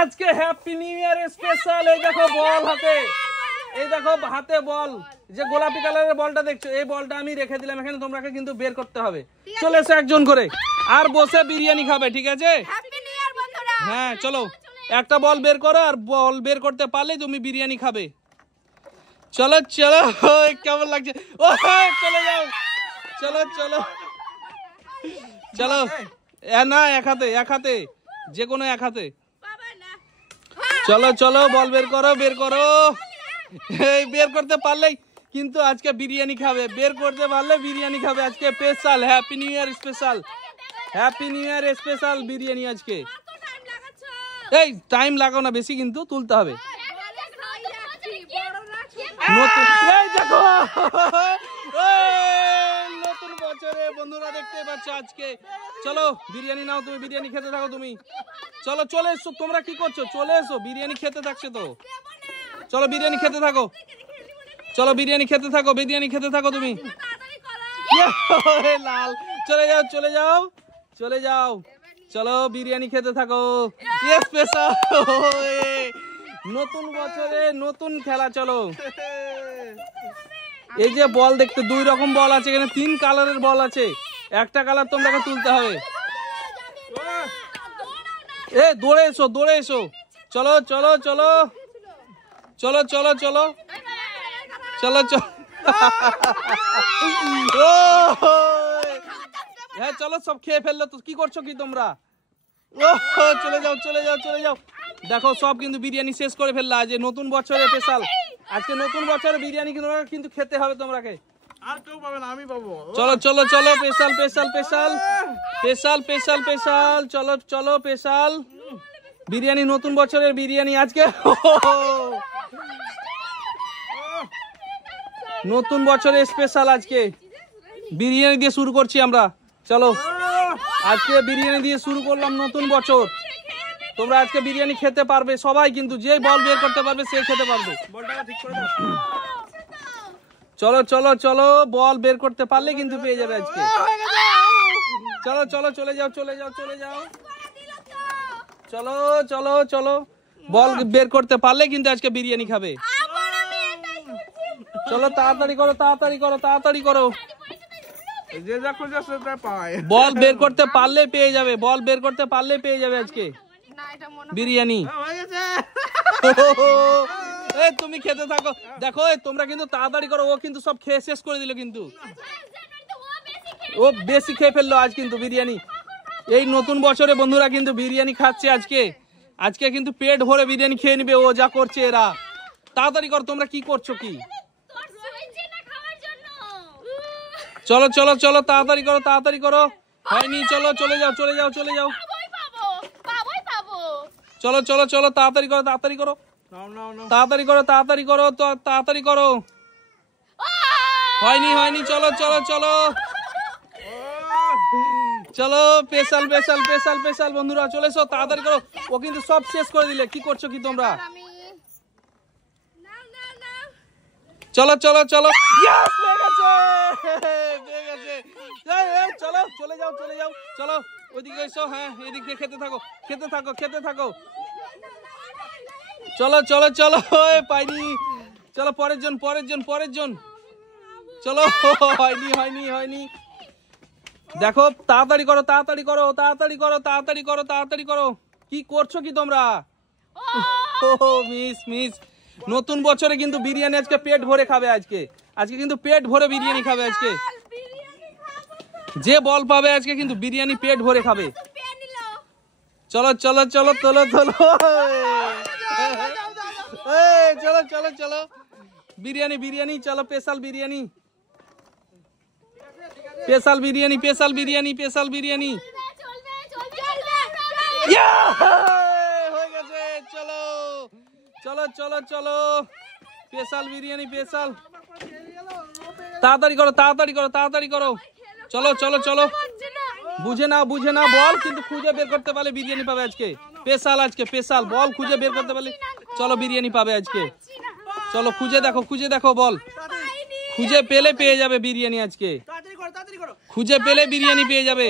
আজকে happy new year special. এই দেখো বল হাতে, এই দেখো হাতে বল, যে গোলাপি কালারের বলটা দেখছো, এই বলটা আমি রেখে দিলাম এখানে, তোমাকে কিন্তু বের করতে হবে। চলে এসো একজন করে, আর বসে বিরিয়ানি খাবে, ঠিক আছে? হ্যাঁ চলো, একটা বল বের করো, আর বল বের করতে পারলে তুমি বিরিয়ানি খাবে। চলো চলো, কেমন লাগছে? ও চলে যাও, চলো চলো চলো। না এক হাতে, এক হাতে, যে কোনো এক হাতে। চলো চলো, বল বের করো, বের করো। এই বের করতে পারলেই কিন্তু আজকে বিরিয়ানি খাবে, বের করতে পারলে বিরিয়ানি খাবে আজকে। Special happy new year special, happy new year special biryani আজকে। এই টাইম লাগাও না বেশি, কিন্তু তুলতে হবে। এই দেখো নতুন বছরে বন্ধুরা দেখতে পাচ্ছ আজকে। চলো বিরিয়ানি নাও, তুমি বিরিয়ানি খেতে থাকো তুমি। চলো চলে এসো, তোমরা কি করছো? চলে এসো, বিরিয়ানি খেতে থাকছে তো। চলো বিরিয়ানি খেতে থাকো, চলো বিরিয়ানি খেতে থাকো, বিরিয়ানি খেতে থাকো তুমি। লাল, চলে যাও চলে যাও চলে যাও, চলো বিরিয়ানি খেতে থাকো। স্পেশাল নতুন বছরে নতুন খেলা। চলো, এই যে বল দেখতে, দুই রকম বল আছে এখানে, 3 কালারের বল আছে, একটা কালার তোমরাকে তুলতে হবে। এ দৌড়ে এসো, দৌড়ে এসো। চলো চলো চলো চলো চলো চলো চলো চলো। হ্যাঁ চলো, সব খেয়ে ফেললো তো, কি করছো কি তোমরা? ও চলে যাও চলে যাও চলে যাও। দেখো সব কিন্তু বিরিয়ানি শেষ করে ফেললা। আজ নতুন বছরে স্পেশাল, আজকে নতুন বছরে বিরিয়ানি কিন্তু খেতে হবে তোমাকে। আর কেউ পাবে না, আমি পাবো। চলো চলো চলো, special special special special special special, চলো চলো স্পেশাল বিরিয়ানি, নতুন বছরের বিরিয়ানি আজকে। নতুন বছরের স্পেশাল আজকে বিরিয়ানি দিয়ে শুরু করছি আমরা। চলো আজকে বিরিয়ানি দিয়ে শুরু করলাম নতুন বছর। তোমরা আজকে বিরিয়ানি খেতে পারবে সবাই, কিন্তু যে বল বের করতে পারবে সে খেতে পারবে। চলো চলো চলো, বল বের করতে পারলে কিন্তু পেয়ে যাবে আজকে। চলো চলো চলে যাও চলে যাও চলে যাও, চলো চলো চলো, বল বের করতে পারলে কিন্তু আজকে বিরিয়ানি খাবে। চলো তাড়াতাড়ি করো তাড়াতাড়ি করো তাড়াতাড়ি করো, বল বের করতে পারলে পেয়ে যাবে, বল বের করতে পারলে পেয়ে যাবে আজকে বিরিয়ানি। তুমি খেতে থাকো, দেখো তোমরা কিন্তু তাড়াতাড়ি করো, ও কিন্তু সব খেয়ে শেষ করে দিল, কিন্তু ও বেশি খেয়ে ফেললো আজ কিন্তু বিরিয়ানি। এই নতুন বছরে বন্ধুরা কিন্তু বিরিয়ানি খাচ্ছে আজকে, আজকে কিন্তু পেট ভরে বিরিয়ানি খেয়ে নিবে ও যা করছে এরা। তাড়াতাড়ি করো, তোমরা কি করছো কি? চলো চলো চলো, তাড়াতাড়ি করো তাড়াতাড়ি করো, হয়নি, চলো চলে যাও চলে যাও চলে যাও, চলো চলো চলো, তাড়াতাড়ি করো তাড়াতাড়ি করো তাড়াতাড়ি করো তাড়াতাড়ি করো তাড়াতাড়ি করো, হয়নি হয়নি, চলো চলো চলো চলো, স্পেশাল স্পেশাল স্পেশাল স্পেশাল বন্ধুরা চলে এসো, তাড়াতাড়ি করো, ও কিন্তু সব শেষ করে দিলে। কি করছো কি তোমরা? চলো চলো চলো, চলো চলে যাও চলে যাও, চলো ওইদিকে এসো, হ্যাঁ এদিক দিয়ে খেতে থাকো খেতে থাকো খেতে থাকো, চলো চলো চলো, পাইনি, চলো পরের জন পরের জন পরের জন, চলো, হয়নি হয়নি হয়নি, দেখো তাড়াতাড়ি করো তাড়াতাড়ি করো তাড়াতাড়ি করো তাড়াতাড়ি করো তাড়াতাড়ি করো, কি করছো কি তোমরা? মিস মিস, নতুন বছরে কিন্তু বিরিয়ানি আজকে পেট ভরে খাবে, আজকে আজকে কিন্তু পেট ভরে বিরিয়ানি খাবে আজকে, যে বল পাবে আজকে কিন্তু বিরিয়ানি পেট ভরে খাবে। চলো চলো চলো চলো চলো, চলো চলো চলো, বিরিয়ানি বিরিয়ানি, চলো special biryani special biryani special biryani special biryani হয়ে গেছে। চলো চলো চলো চলো, স্পেশাল বিরিয়ানি স্পেশাল, তাড়াতাড়ি করো তাড়াতাড়ি করো তাড়াতাড়ি করো, চলো চলো চলো, বুঝে না বল কিন্তু খুঁজে বের করতে পারলে বিরিয়ানি পাবে আজকে, স্পেশাল আজকে স্পেশাল, বল খুঁজে বের করতে পারলে চলো বিরিয়ানি পাবে আজকে। চলো খুঁজে দেখো বল, খুঁজে পেলে পেয়ে যাবে বিরিয়ানি আজকে, খুঁজে পেলে বিরিয়ানি পেয়ে যাবে।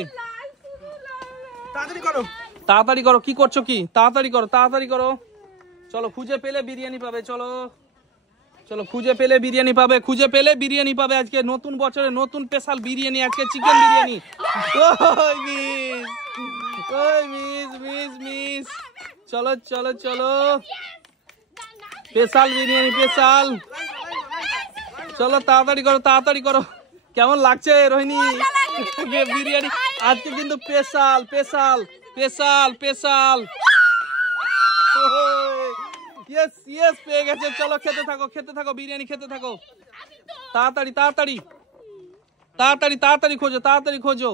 তাড়াতাড়ি করো। তাড়াতাড়ি করো, কি করছো কি? তাড়াতাড়ি করো, তাড়াতাড়ি করো। চলো, খুঁজে পেলে বিরিয়ানি পাবে। চলো চলো, খুঁজে পেলে বিরিয়ানি পাবে, খুঁজে পেলে বিরিয়ানি পাবে। আজকে নতুন বছরে নতুন স্পেশাল বিরিয়ানি, আজকে চিকেন বিরিয়ানি। ওই মিস, ওই মিস মিস মিস। চলো চলো চলো, স্পেশাল বিরিয়ানি, স্পেশাল। চলো তাড়াতাড়ি করো, তাড়াতাড়ি করো। কেমন লাগছে রোহিণী বিরিয়ানি? আজকে কিন্তু special special special special. Yes yes, পেয়ে গেছে। চলো খেতে থাকো, খেতে থাকো, বিরিয়ানি খেতে থাকো। তাড়াতাড়ি তাড়াতাড়ি তাড়াতাড়ি তাড়াতাড়ি খোঁজো, তাড়াতাড়ি খোঁজো।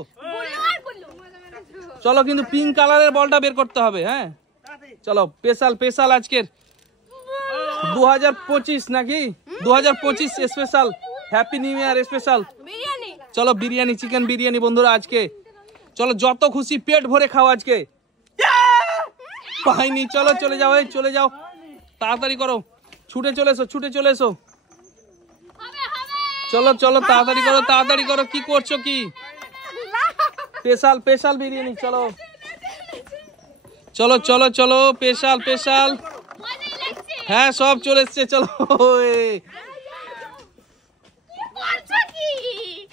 চলো, কিন্তু পিঙ্ক কালারের বলটা বের করতে হবে। হ্যাঁ চলো, স্পেশাল স্পেশাল আজকের 2025 নাকি 2025 special, happy new year special. চলো বিরিয়ানি, চিকেন বিরিয়ানি বন্ধুরা আজকে। চলো যত খুশি পেট ভরে খাও আজকে। পাইনি, চলো চলে যাও, এই চলে যাও, তাড়াতাড়ি করো, ছুটে চলে এসো, ছুটে চলে এসো। চলো চলো তাড়াতাড়ি করো, তাড়াতাড়ি করো। কি করছো কি? Special special biryani. চলো চলো চলো চলো, স্পেশাল স্পেশাল। হ্যাঁ সব চলে এসছে। চলো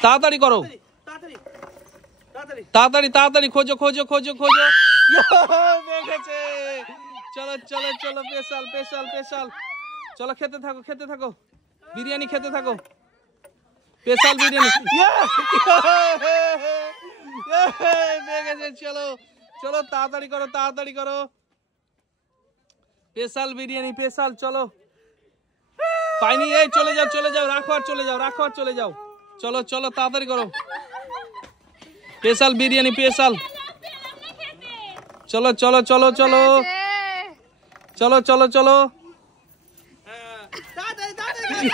তাড়াতাড়ি করো, তাড়াতাড়ি তাড়াতাড়ি খোঁজো খোঁজো খোঁজো খোঁজো। দেখেছে। চলো চলো চলো, স্পেশাল স্পেশাল স্পেশাল। চলো খেতে থাকো, খেতে থাকো, বিরিয়ানি খেতে থাকো, স্পেশাল বিরিয়ানি। দেখেছে। চলো চলো তাড়াতাড়ি করো, তাড়াতাড়ি করো, স্পেশাল বিরিয়ানি স্পেশাল। চলো পাইনি, এই চলে যাও, চলে যাও, রাখো আর চলে যাও, রাখো আর চলে যাও। চলো চলো তাড়াতাড়ি করো, স্পেশাল বিরিয়ানি স্পেশাল। চলো চলো চলো চলো চলো চলো চলো,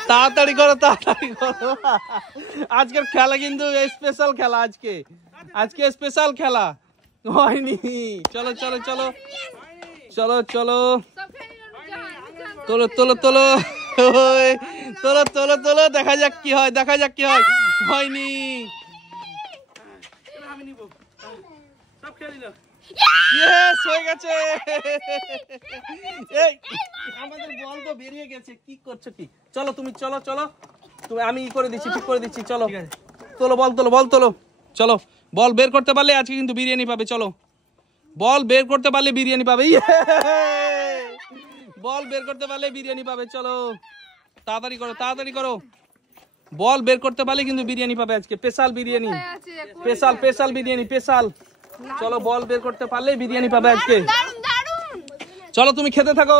তাড়াতাড়ি করো, তাড়াতাড়ি করো। আজকের খেলা কিন্তু স্পেশাল খেলা, আজকে আজকে স্পেশাল খেলা হয়নি। চলো চলো চলো চলো চলো, তোলো তোলো তোলো, তোলো তোলো তোলো, দেখা যাক কি হয়, দেখা যাক কি হয়। হয়নি। ইয়েস, হয়ে গেছে। এই আমাদের বল তো বেরিয়ে গেছে, কি করছো কি? চলো তুমি, চলো চলো, তুমি, আমি করে দিচ্ছি, ঠিক করে দিচ্ছি। চলো তোলো, বল তোলো, বল তোলো। চলো, বল বের করতে পারলে আজকে কিন্তু বিরিয়ানি পাবে। চলো, বল বের করতে পারলে বিরিয়ানি পাবে। বল বের করতে পারলে বিরিয়ানি পাবে। চলো তাড়াতাড়ি করো, তাড়াতাড়ি করো, বল বের করতে পারলে কিন্তু বিরিয়ানি পাবে আজকে। Special biryani, special special biryani special. চলো, বল বের করতে পারলে বিরিয়ানি পাবে আজকে। চলো তুমি খেতে থাকো।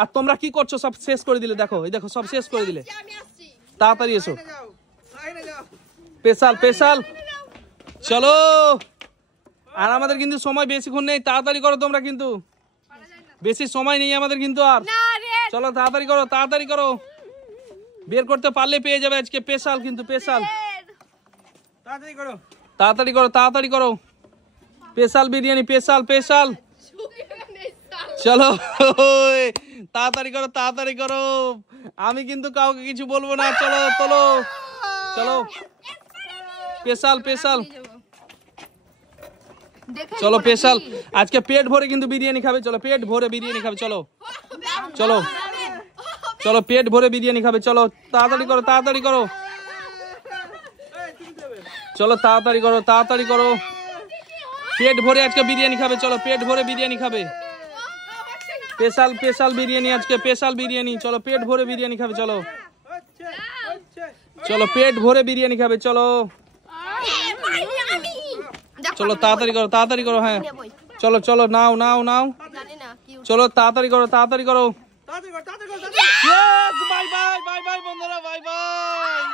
আর তোমরা কি করছো? সব শেষ করে দিলে, দেখো এই দেখো, সব শেষ করে দিলে। তাড়াতাড়ি এসো, স্পেশাল স্পেশাল। চলো, আর আমাদের কিন্তু সময় বেশিক্ষণ নেই, তাড়াতাড়ি করো তোমরা, কিন্তু বেশি সময় নেই আমাদের কিন্তু আর। চলো তাড়াতাড়ি করো, তাড়াতাড়ি করো, বের করতে পারলে পেয়ে যাবে আজকে স্পেশাল, কিন্তু স্পেশাল। তাড়াতাড়ি করো, তাড়াতাড়ি করো, তাড়াতাড়ি করো, স্পেশাল বিরিয়ানি স্পেশাল স্পেশাল। চলো তাড়াতাড়ি করো, তাড়াতাড়ি করো, আমি কিন্তু কাউকে কিছু বলবো না। চলো তোলো, চলো স্পেশাল স্পেশাল। চলো স্পেশাল, আজকে পেট ভরে কিন্তু বিরিয়ানি খাবে। চলো পেট ভরে বিরিয়ানি খাবে। চলো চলো চলো, পেট ভরে বিরিয়ানি খাবে। চলো তাড়াতাড়ি করো, তাড়াতাড়ি করো, চলো তাড়াতাড়ি করো, তাড়াতাড়ি করো, পেট ভরে আজকে বিরিয়ানি খাবে। চলো পেট ভরে বিরিয়ানি খাবে, স্পেশাল স্পেশাল বিরিয়ানি আজকে, স্পেশাল বিরিয়ানি। চলো পেট ভরে বিরিয়ানি খাবে। চলো চলো, পেট ভরে বিরিয়ানি খাবে। চলো চলো তাড়াতাড়ি করো, তাড়াতাড়ি করো। হ্যাঁ চলো চলো, নাও নাও নাও, চলো তাড়াতাড়ি করো, তাড়াতাড়ি করো। বাই বাই বাই বাই বন্ধুরা, বাই বাই।